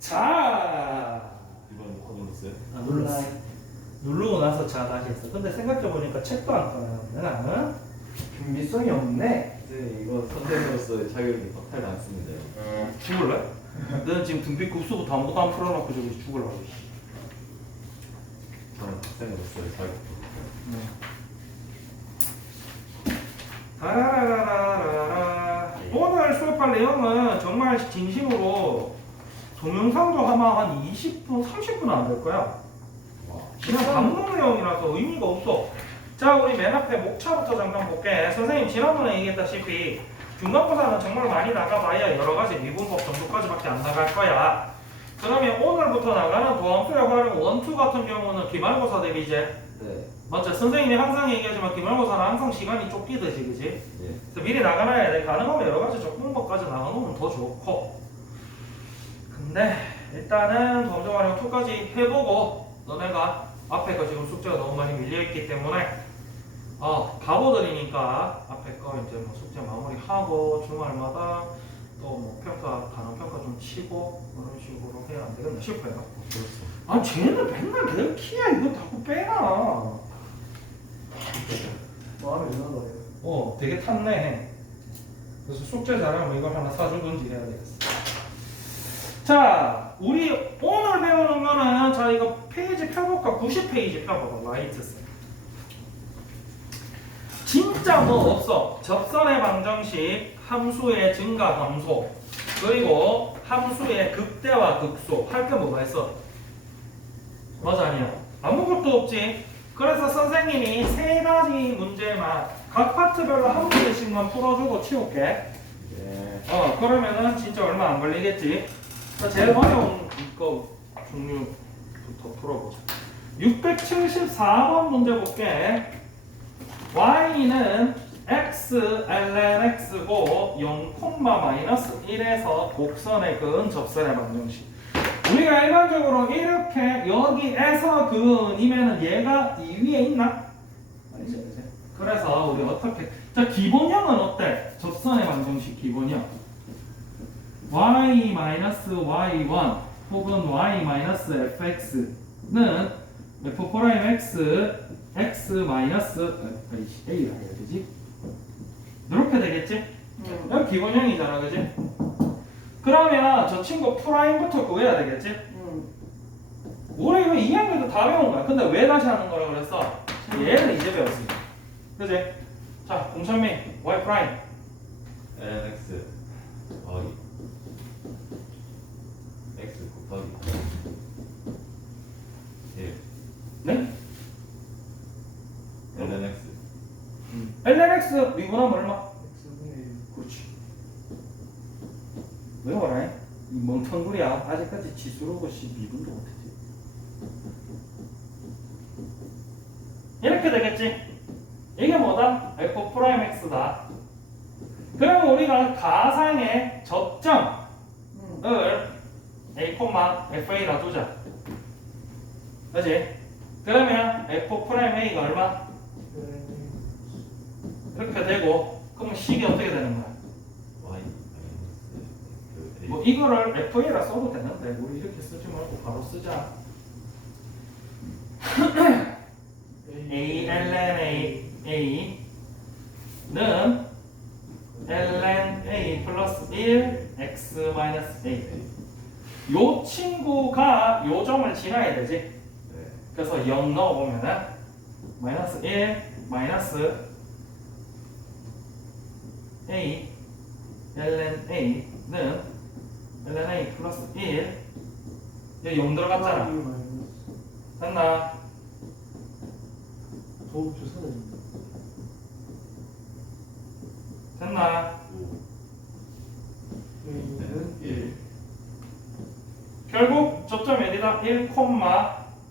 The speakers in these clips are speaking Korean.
자 이번 녹화 눌렀어요? 아, 눌렀어 누르고 나서 자 다시 했어 근데 생각해보니까 책도 안 꺼내는데 나는 준비성이 없네. 네, 이거 선생님으로서의 자격이 빡탈 많습니다. 죽을래? 너는 지금 등비 급수부터 아무것도 안 풀어놓고 저기 죽을라고 저는 학생으로서의 자격. 다라라라라라. 오늘 수업할 내용은 정말 진심으로 동영상도 아마 한 20분, 30분 안될 거야. 와, 그냥 방송 내용이라서 의미가 없어. 자, 우리 맨 앞에 목차부터 잠깐 볼게. 선생님 지난번에 얘기했다시피 중간고사는 정말 많이 나가봐야 여러 가지 미분법 정도까지밖에 안 나갈 거야. 그러면 오늘부터 나가는 도함수라고 하는 원투 같은 경우는 기말고사 대비 이제 네, 맞죠? 선생님이 항상 얘기하지만 기말고사는 항상 시간이 쫓기듯이 그지? 예. 그래서 미리 나가놔야 돼. 가능하면 여러 가지 적응법까지 나가놓으면 더 좋고. 근데 일단은 검정 활용 2까지 해보고 너네가 앞에 거 지금 숙제가 너무 많이 밀려있기 때문에 어 바보들이니까 앞에 거 이제 뭐 숙제 마무리하고 주말마다 또 뭐 평가 단원 평가 좀 치고 그런 식으로 해야 안 되겠나 싶어요. 그렇죠. 아 쟤는 맨날 내 키야 이거 자꾸 빼라. 마음이 이상하네요. 어, 되게 탔네. 그래서 숙제 잘하면 이걸 하나 사주든지 해야 되겠어. 자, 우리 오늘 배우는 거는 자 이거 페이지 펴볼까? 90페이지 펴봐봐. 라이트 쌤. 진짜 뭐 없어. 접선의 방정식, 함수의 증가 감소, 그리고 함수의 극대화 극소. 할 게 뭐가 있어? 맞아 아니야? 아무것도 없지. 그래서 선생님이 세 가지 문제만 각 파트별로 한 문제씩만 풀어주고 치울게. 예. 어 그러면은 진짜 얼마 안 걸리겠지. 자, 제일 어려운 거 종류부터 풀어보자. 674번 문제 볼게. y는 x ln x고 0, 마이너스 1에서 곡선의 그은 접선의 방정식. 우리가 일반적으로 이렇게 여기에서 그은이면은 얘가 이 위에 있나? 아니지. 그래서 우리 어떻게? 자 기본형은 어때? 접선의 방정식 기본형. Y 마이너스 y1 혹은 y 마이너스 fx는 f 프라임 x x 마이너스 a라 해야 되지? 이렇게 되겠지? 여기 기본형이잖아, 그지? 그러면 저 친구 프라임부터 구해야 되겠지? 음. 우리 이거 2학년 때다 배운 거야. 근데 왜 다시 하는 거라 그랬어? 얘는 이제 배웠으니까. 그지? 자, 공천미 y 프라임. NX 더하기 X 곱하기 1 네? LNX LNX 미분하면 얼마? X분의 1. 그렇지. 외워라. 이 멍텅구리야. 아직까지 지수로 것이 미분도 못했지. 이렇게 되겠지? 이게 뭐다? f 프라임 x다. 그러면 우리가 가상의 접점을 음. a, fa라 두자. 그지? 그러면 f 프라임 a가 얼마? 이렇게 되고, 그러면 식이 어떻게 되는 거야? Y 마이너스 그뭐 이거를 FA라 써도 되는데 우리 이렇게 쓰지 말고 바로 쓰자. A ln A A는 ln A 플러스 1 X 마이너스 A. 요 친구가 요 점을 지나야 되지. 네. 그래서 0 넣어보면은 마이너스 1 마이너스 A ln A는 ln A 플러스 1 여기 0 들어갔잖아 됐나? 도움 주사야. 됐나? 5 A는 1 결국 접점 어디다? 1,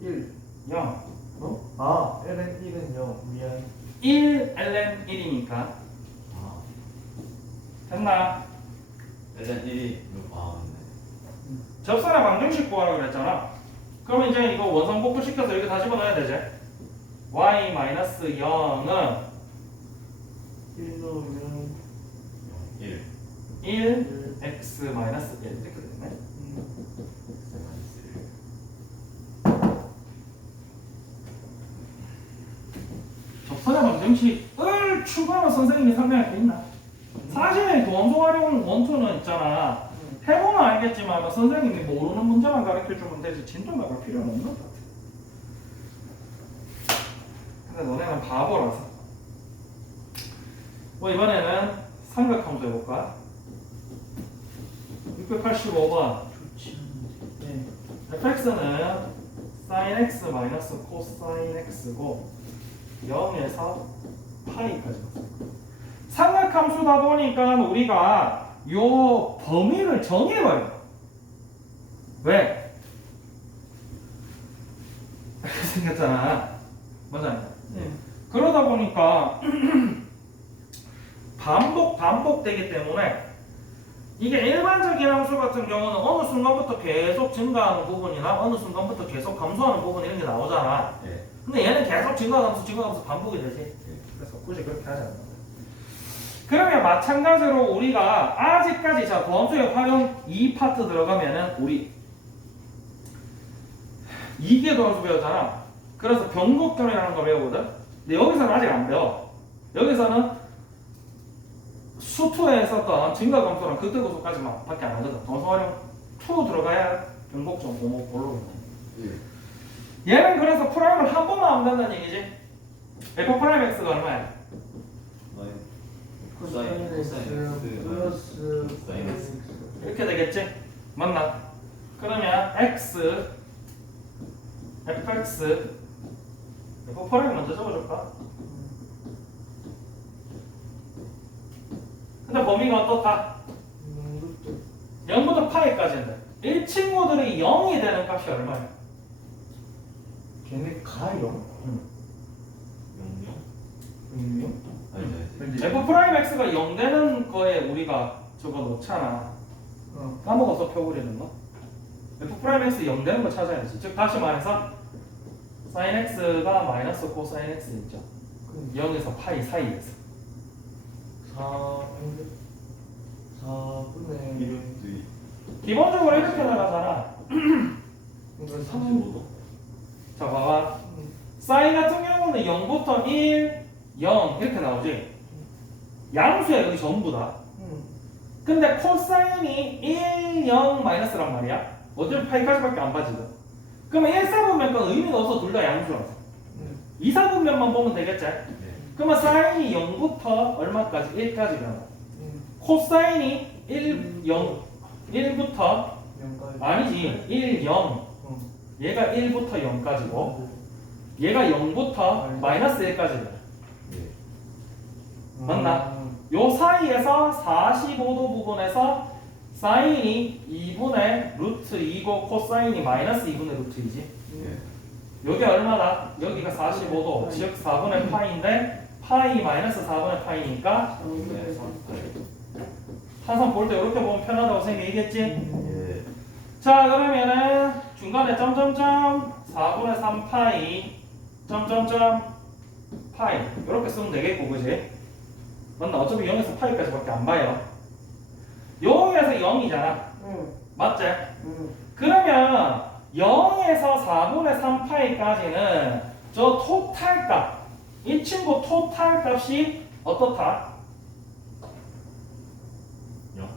1. 0 어? 아, L은 1은 0. 미안. 1 ln 1이니까 아 됐나? 일단 1이 아 맞네. 접선의 방정식 구하라고 그랬잖아. 그러면 이제 이거 원선 복구시켜서 여기 다시 집어넣어야 되지. Y-0은 1로 0 1 1 x 마이너스 1 이렇게 되겠네 접선의 방정식을 추구하는 선생님이 상당히 있나? 사실 도함수 활용 원투는 있잖아. 해보면 알겠지만 선생님이 모르는 문제만 가르쳐주면 되지 진도 나갈 필요는 없는 것 같아. 근데 너네는 바보라서. 뭐 이번에는 삼각함수 해볼까? 685번. 좋지. 네. fx는 sin x 마이너스 코사인 x고 0에서 파이까지 삼각함수다 보니까 우리가 요 범위를 정해봐요. 왜? 이렇게 생겼잖아. 맞아요. 네. 그러다 보니까 반복 반복되기 때문에 이게 일반적인 함수 같은 경우는 어느 순간부터 계속 증가하는 부분이나 어느 순간부터 계속 감소하는 부분 이런 게 나오잖아. 예. 근데 얘는 계속 증가하면서 증가하면서 반복이 되지. 예. 그래서 굳이 그렇게 하지 않는다. 그러면 마찬가지로 우리가 아직까지 자 도함수의 활용 이 파트 들어가면은 우리 이게 도함수 배웠잖아. 그래서 변곡점이라는 거 배우거든. 근데 여기서는 아직 안 배워. 여기서는 수투에 있었던 증가감소랑 극대고소까지만 밖에 안 하거든. 도함수 활용 2 들어가야 변곡점 고모 볼로 있네. 예. 얘는 그래서 프라임을 한 번만 하면 된다는 얘기지. f 프라임 x가 얼마야? 코사인 x 플러스 사인. 이렇게 되겠지? 맞나? 그러면 x fx f 프라임 먼저 적어줄까? 근데 범위가 어떻다? 음, 이것도 0부터 파이까지인데 이 친구들이 0이 되는 값이 얼마야? 걔네 가요? 용용? 음료? 아 니 아니. f 프라임 x가 0 되는 거에 우리가 적어 놓잖아. 어. 까먹어서 펴버리는 거. f 프라임 x 0 되는 거 찾아야지. 즉 다시 말해서 sin x가 마이너스 코사인 x 있죠. 그 0에서 파이 사이에서. 4 4분의 이것도 이- 기본적으로 이렇게 나가잖아. 그러니까 3 35도? 자 봐봐. 사인 같은 경우는 0부터 1, 0 이렇게 나오지. 양수야 여기 전부 다. 음. 근데 코사인이 1, 0 마이너스란 말이야. 어차피 파이까지밖에 안 빠지거든. 그러면 1, 4분면 건 의미가 없어 둘 다 양수라서. 음. 2, 4분면만 보면 되겠지. 네. 그러면 사인이 0부터 얼마까지? 1까지 변화. 음. 코사인이 1, 0, 1부터 영까지 아니지 1, 0. 어. 얘가 1부터 0까지고 얘가 0부터 마이너스 1까지 변화. 예. 맞나? 요 사이에서 45도 부분에서 사인이 2분의 루트 2고 코사인이 마이너스 2분의 루트 2지. 예. 여기 얼마다? 여기가 45도, 즉 4분의 파이인데 파이 마이너스 4분의 파이니까 네. 항상 볼때 이렇게 보면 편하다고 생각이겠지? 예. 자 그러면은 중간에 점점점 4분의 3 파이 점점점 파이 이렇게 쓰면 되겠고 그지? 맞나? 어차피 0에서 파이까지밖에 안 봐요 여기에서 0이잖아 응. 맞지? 응. 그러면 0에서 4분의 3 파이까지는 저 토탈 값, 이 친구 토탈 값이 어떻다? 영?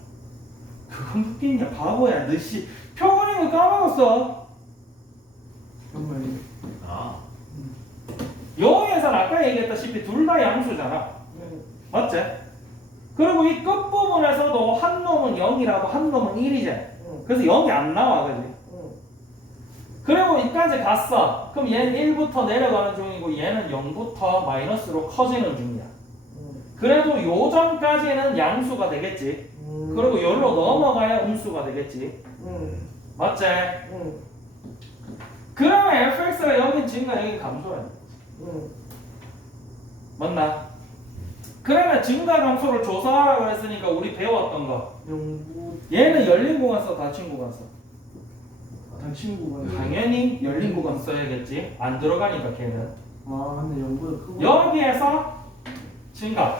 그건 웃기냐 바보야 너씨 표 그리는 거 까먹었어 정말 아. 0에서는 아까 얘기했다시피 둘 다 양수잖아 응. 맞지? 그리고 이 끝부분에서도 한 놈은 0이라고 한 놈은 1이지 응. 그래서 0이 안 나와 그지? 응. 그리고 여기까지 갔어 그럼 얘는 1부터 내려가는 중이고 얘는 0부터 마이너스로 커지는 중이야 응. 그래도 요 전까지는 양수가 되겠지. 응. 그리고 여기로 넘어가야 음수가 되겠지. 응. 맞지? 응. 그러면 fx가 여기 증가 여기 감소야. 응. 맞나? 그러면 증가 감소를 조사하라고 했으니까 우리 배웠던 거. 영구 얘는 열린 구간 써, 닫힌 구간 써. 단 친구가 당연히 열린 구간 써야겠지. 안 들어가니까 걔는. 아 근데 크고 여기에서 증가.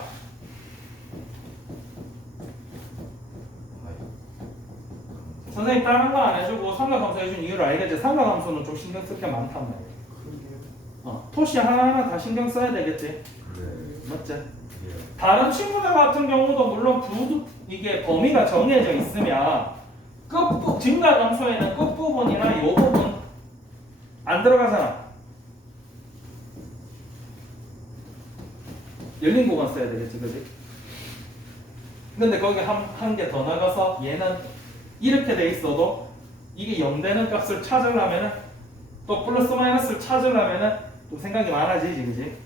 선생님 다른 거 안 해주고 삼각함수 해준 이유를 알겠지? 삼각함수는 좀 신경 쓸 게 많단 말이야. 그게 어, 토시 하나하나 다 신경 써야 되겠지. 그래. 맞지? 예. 다른 친구들 같은 경우도 물론 부두 이게 범위가 정해져 있으면 끝부 증가 감소에 는 끝 부분이나 이 부분 안 들어가잖아. 열린 구간 써야 되겠지, 그지? 근데 거기 한한개 더 나가서 얘는 이렇게 돼 있어도 이게 0 되는 값을 찾으려면은 또 플러스 마이너스를 찾으려면은 또 생각이 많아지지, 그지?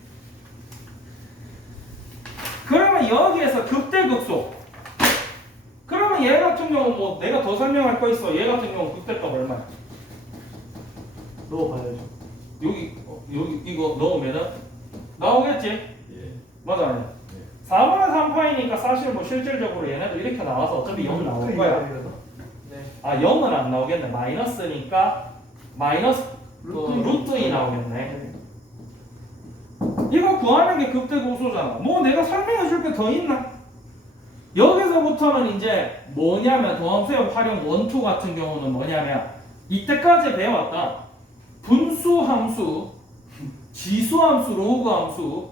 그러면 여기에서 극대극소. 그러면 얘 같은 경우 뭐 내가 더 설명할 거 있어. 얘 같은 경우 극대값 얼마야? 넣어봐야죠. 여기 어, 여기 이거 넣으면은 나오겠지? 예. 맞아 아니야? 4분의 3파이니까 사실 뭐 실질적으로 얘네도 이렇게 나와서 어차피 0 나올 거야. 네. 아 0은 안 나오겠네. 마이너스니까 마이너스 그 루트 루트 2 나오겠네. 게 극대 고소잖아. 뭐 내가 설명해 줄 게 더 있나? 여기서부터는 이제 뭐냐면 도함수의 활용 원투 같은 경우는 뭐냐면 이때까지 배웠던 분수 함수, 지수 함수, 로그 함수,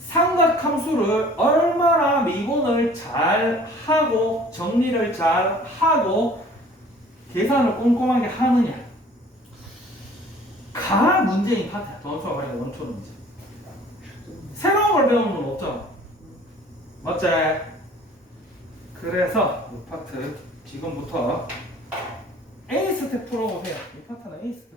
삼각 함수를 얼마나 미분을 잘 하고 정리를 잘 하고 계산을 꼼꼼하게 하느냐. 가 문제인 파트야. 도함수와 활용 원투는 이제. 새로운 걸 배우는 건 없잖아. 맞지? 그래서 이 파트 지금부터 A 스텝 풀어보세요. 이 파트는 A 스텝